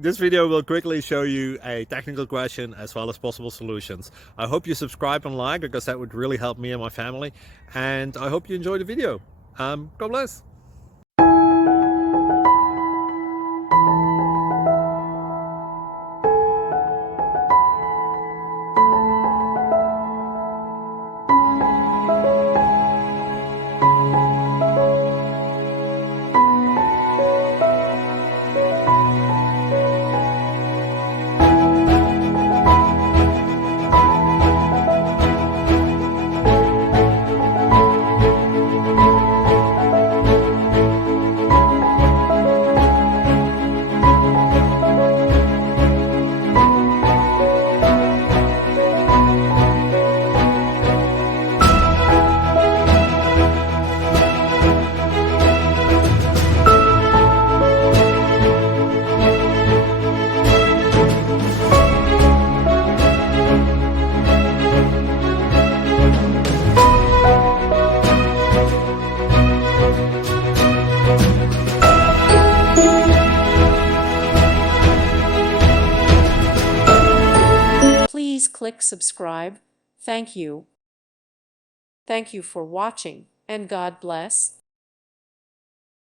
This video will quickly show you a technical question as well as possible solutions. I hope you subscribe and like, because that would really help me and my family. And I hope you enjoy the video. God bless. Please click subscribe. Thank you. Thank you for watching, and God bless.